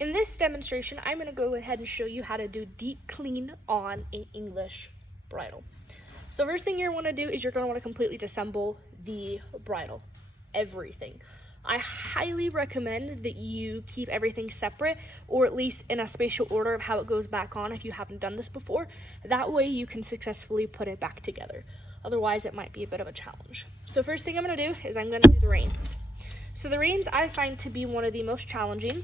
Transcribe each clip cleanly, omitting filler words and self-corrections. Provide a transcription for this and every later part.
In this demonstration, I'm going to go ahead and show you how to do deep clean on an English bridle. So first thing you're going to want to do is you're going to want to completely disassemble the bridle, everything. I highly recommend that you keep everything separate, or at least in a spatial order of how it goes back on if you haven't done this before. That way you can successfully put it back together. Otherwise it might be a bit of a challenge. So first thing I'm going to do is I'm going to do the reins. So the reins I find to be one of the most challenging.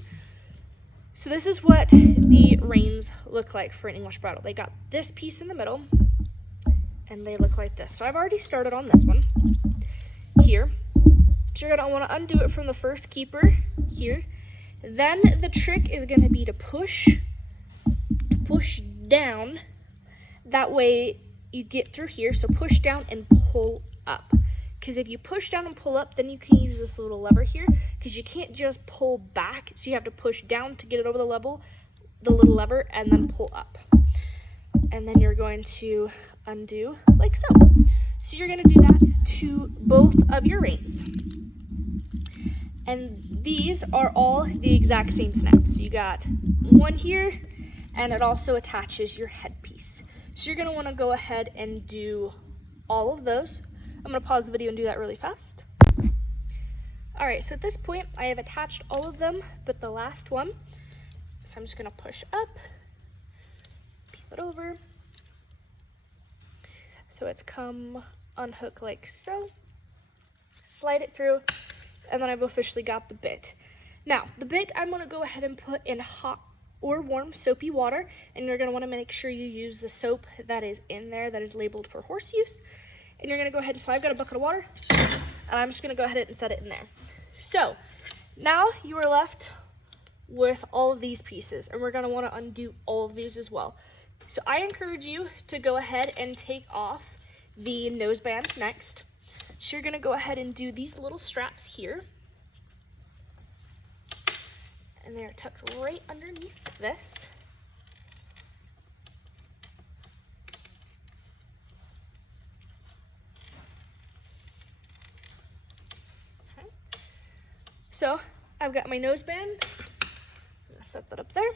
So this is what the reins look like for an English bridle. They got this piece in the middle, and they look like this. So I've already started on this one here. So you're gonna wanna undo it from the first keeper here. Then the trick is gonna be to push down. That way you get through here. So push down and pull up. Because if you push down and pull up, then you can use this little lever here, because you can't just pull back. So you have to push down to get it over the little lever, and then pull up. And then you're going to undo like so. So you're going to do that to both of your reins. And these are all the exact same snap. So you got one here, and it also attaches your headpiece. So you're going to want to go ahead and do all of those. I'm going to pause the video and do that really fast. All right, so at this point, I have attached all of them, but the last one. So I'm just going to push up, peel it over. So it's come unhook like so. Slide it through, and then I've officially got the bit. Now, the bit I'm going to go ahead and put in hot or warm soapy water, and you're going to want to make sure you use the soap that is in there that is labeled for horse use. And you're going to go ahead, so I've got a bucket of water, and I'm just going to go ahead and set it in there. So now you are left with all of these pieces, and we're going to want to undo all of these as well. So I encourage you to go ahead and take off the noseband next. So you're going to go ahead and do these little straps here, and they're tucked right underneath this. So I've got my noseband. I'm gonna set that up there.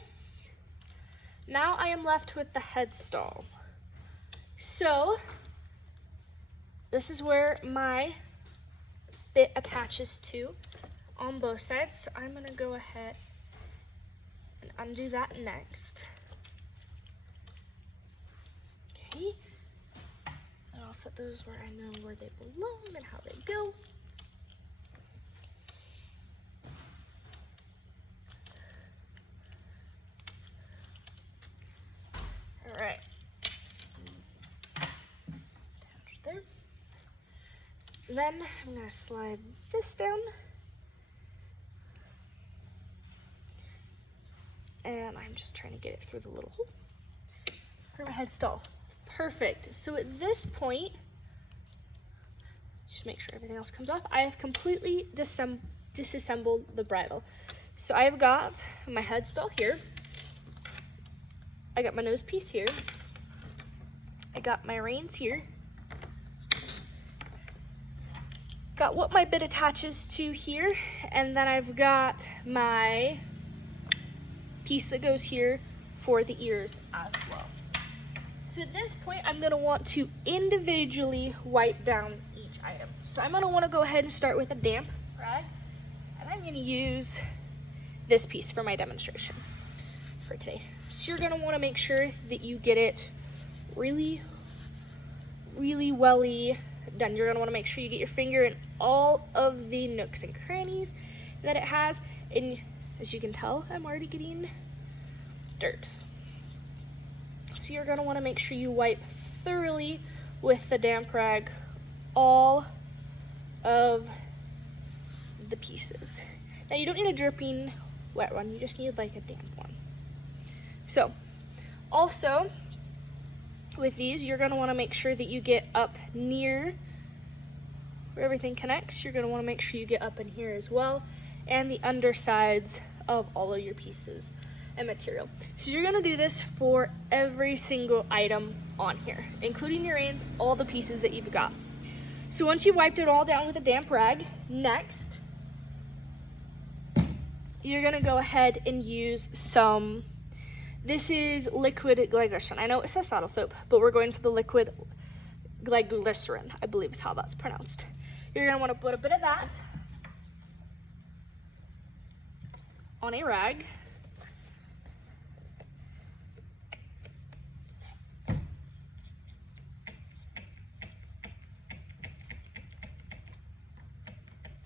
Now I am left with the headstall. So this is where my bit attaches to on both sides. So I'm gonna go ahead and undo that next. Okay. And I'll set those where I know where they belong and how they go. All right, attach there. Then I'm gonna slide this down, and I'm just trying to get it through the little hole for my headstall. Perfect. So at this point, just make sure everything else comes off. I have completely disassembled the bridle. So I've got my headstall here. I got my nose piece here. I got my reins here. Got what my bit attaches to here, and then I've got my piece that goes here for the ears as well. So at this point, I'm gonna want to individually wipe down each item. So I'm gonna wanna go ahead and start with a damp rag, and I'm gonna use this piece for my demonstration for today. So you're gonna wanna make sure that you get it really welly done. You're gonna wanna make sure you get your finger in all of the nooks and crannies that it has. And as you can tell, I'm already getting dirt. So you're gonna wanna make sure you wipe thoroughly with the damp rag all of the pieces. Now you don't need a dripping wet one, you just need like a damp one. So, also, with these, you're gonna wanna make sure that you get up near where everything connects. You're gonna wanna make sure you get up in here as well, and the undersides of all of your pieces and material. So you're gonna do this for every single item on here, including your reins, all the pieces that you've got. So once you've wiped it all down with a damp rag, next, you're gonna go ahead and use some, this is liquid glycerin. I know it says saddle soap, but we're going for the liquid glycerin, I believe is how that's pronounced. You're gonna wanna put a bit of that on a rag.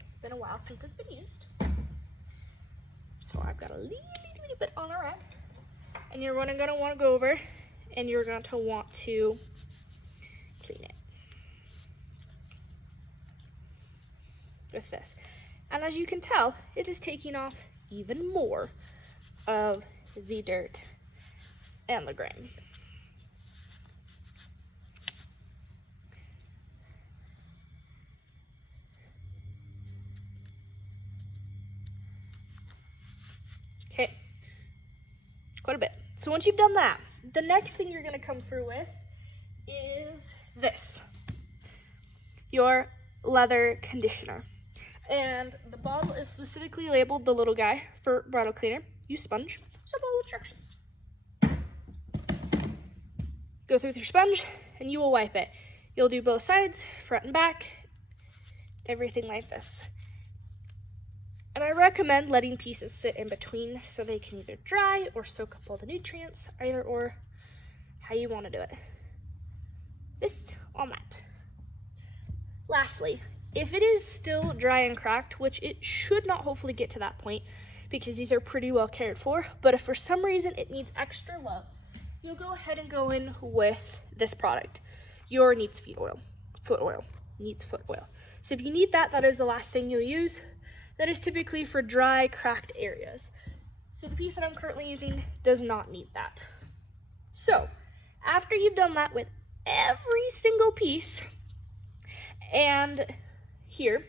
It's been a while since it's been used. So I've got a little bit on a rag. And you're gonna want to go over and you're going to want to clean it with this. And as you can tell, it is taking off even more of the dirt and the grain. Okay, quite a bit. So once you've done that, the next thing you're gonna come through with is this, your leather conditioner. And the bottle is specifically labeled, the little guy, for bridle cleaner. Use sponge, so follow instructions. Go through with your sponge and you will wipe it. You'll do both sides, front and back, everything like this. And I recommend letting pieces sit in between so they can either dry or soak up all the nutrients, either or how you want to do it. This on that. Lastly, if it is still dry and cracked, which it should not hopefully get to that point because these are pretty well cared for, but if for some reason it needs extra love, you'll go ahead and go in with this product. Your needs foot oil. So if you need that, that is the last thing you'll use. That is typically for dry, cracked areas. So the piece that I'm currently using does not need that. So after you've done that with every single piece, and here,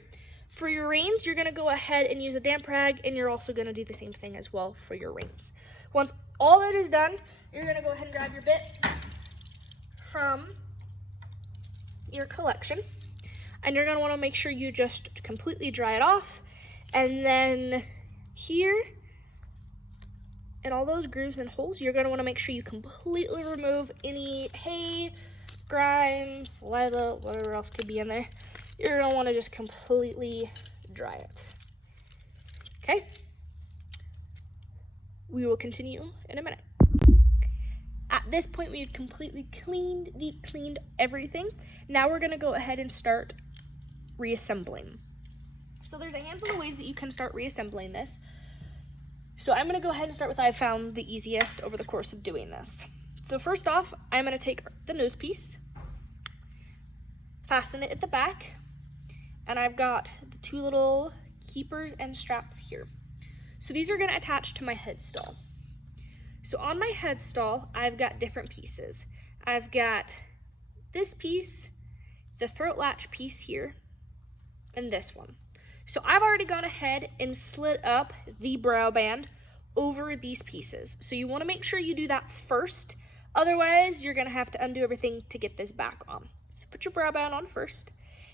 for your reins, you're gonna go ahead and use a damp rag, and you're also gonna do the same thing as well for your reins. Once all that is done, you're gonna go ahead and grab your bit from your collection, and you're gonna wanna make sure you just completely dry it off. And then here, in all those grooves and holes, you're gonna wanna make sure you completely remove any hay, grime, saliva, whatever else could be in there. You're gonna wanna just completely dry it. Okay? We will continue in a minute. At this point, we've completely deep cleaned everything. Now we're gonna go ahead and start reassembling. So there's a handful of ways that you can start reassembling this. So I'm gonna go ahead and start with what I found the easiest over the course of doing this. So first off, I'm gonna take the nose piece, fasten it at the back, and I've got the two little keepers and straps here. So these are gonna attach to my headstall. So on my headstall, I've got different pieces. I've got this piece, the throat latch piece here, and this one. So I've already gone ahead and slid up the brow band over these pieces. So you wanna make sure you do that first, otherwise you're gonna have to undo everything to get this back on. So put your brow band on first,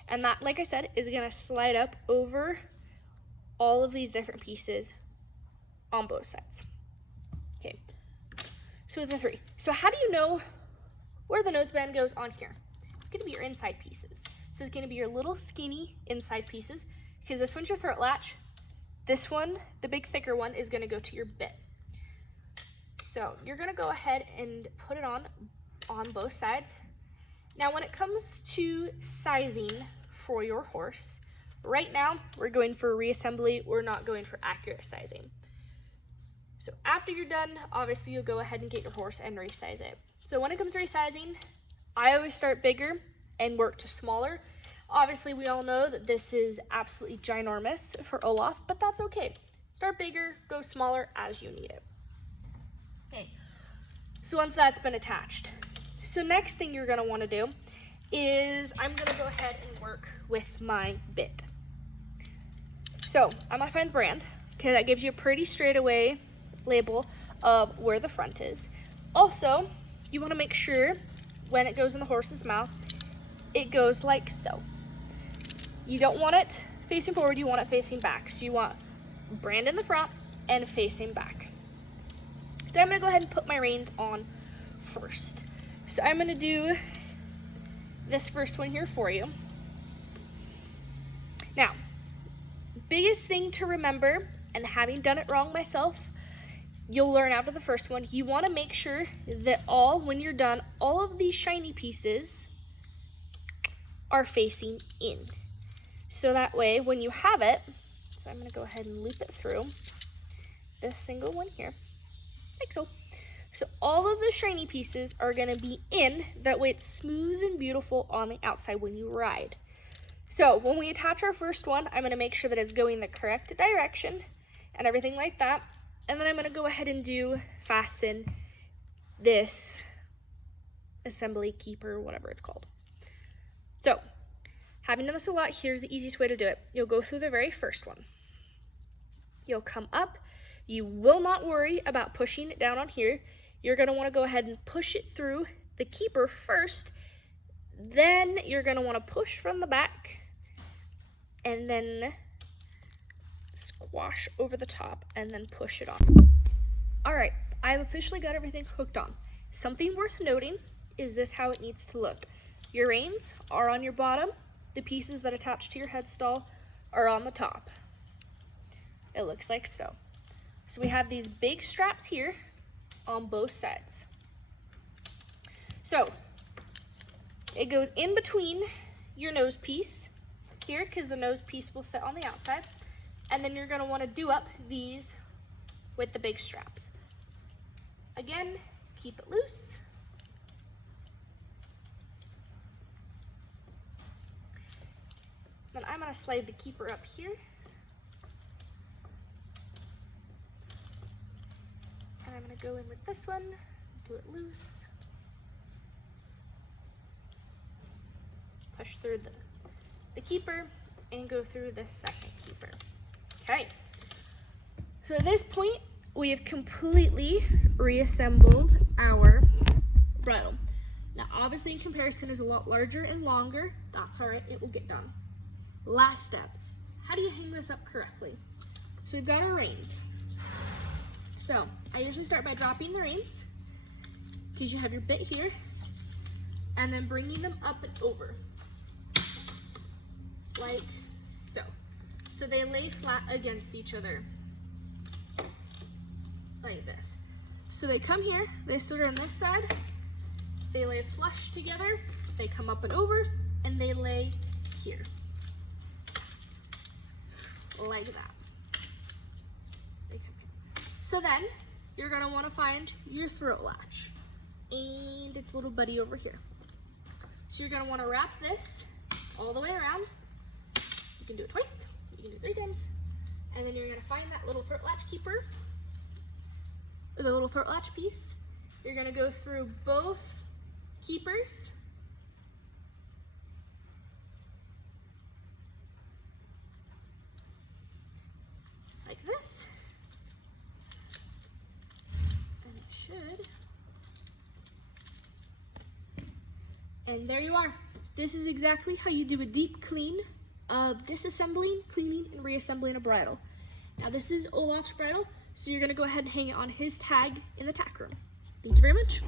and that, like I said, is gonna slide up over all of these different pieces on both sides. Okay, so the three. So how do you know where the nose band goes on here? It's gonna be your inside pieces. So it's gonna be your little skinny inside pieces, because this one's your throat latch. This one, the big thicker one, is gonna go to your bit. So you're gonna go ahead and put it on both sides. Now when it comes to sizing for your horse, right now we're going for reassembly, we're not going for accurate sizing. So after you're done, obviously you'll go ahead and get your horse and resize it. So when it comes to resizing, I always start bigger and work to smaller. Obviously, we all know that this is absolutely ginormous for Olaf, but that's okay. Start bigger, go smaller as you need it. Okay, so once that's been attached. So next thing you're gonna wanna do is I'm gonna go ahead and work with my bit. So I'm gonna find the brand, okay, that gives you a pretty straightaway label of where the front is. Also, you wanna make sure when it goes in the horse's mouth, it goes like so. You don't want it facing forward, you want it facing back. So you want brand in the front and facing back. So I'm gonna go ahead and put my reins on first. So I'm gonna do this first one here for you. Now, biggest thing to remember, and having done it wrong myself, you'll learn after the first one, you wanna make sure that when you're done, all of these shiny pieces are facing in. So that way, when you have it, so I'm gonna go ahead and loop it through this single one here, like so. So all of the shiny pieces are gonna be in, that way it's smooth and beautiful on the outside when you ride. So when we attach our first one, I'm gonna make sure that it's going the correct direction and everything like that. And then I'm gonna go ahead and fasten this assembly keeper, whatever it's called. So, having done this a lot, here's the easiest way to do it. You'll go through the very first one. You'll come up. You will not worry about pushing it down on here. You're gonna wanna go ahead and push it through the keeper first. Then you're gonna wanna push from the back and then squash over the top and then push it on. All right, I've officially got everything hooked on. Something worth noting is this how it needs to look. Your reins are on your bottom. The pieces that attach to your headstall are on the top. It looks like so. So we have these big straps here on both sides. So it goes in between your nose piece here, because the nose piece will sit on the outside. And then you're gonna wanna do up these with the big straps. Again, keep it loose. Then I'm gonna slide the keeper up here. And I'm gonna go in with this one, do it loose. Push through the keeper and go through the second keeper. Okay. So at this point, we have completely reassembled our bridle. Now, obviously in comparison is a lot larger and longer. That's all right, it will get done. Last step, how do you hang this up correctly? So we've got our reins. So I usually start by dropping the reins, because you have your bit here, and then bringing them up and over, like so. So they lay flat against each other, like this. So they come here, they sit on this side, they lay flush together, they come up and over, and they lay here. Like that. So then you're gonna wanna find your throat latch and its little buddy over here. So you're gonna wanna wrap this all the way around. You can do it twice, you can do it 3 times. And then you're gonna find that little throat latch keeper, or the little throat latch piece. You're gonna go through both keepers. Like this. And it should. And there you are. This is exactly how you do a deep clean of disassembling, cleaning, and reassembling a bridle. Now this is Olaf's bridle, so you're gonna go ahead and hang it on his tag in the tack room. Thank you very much.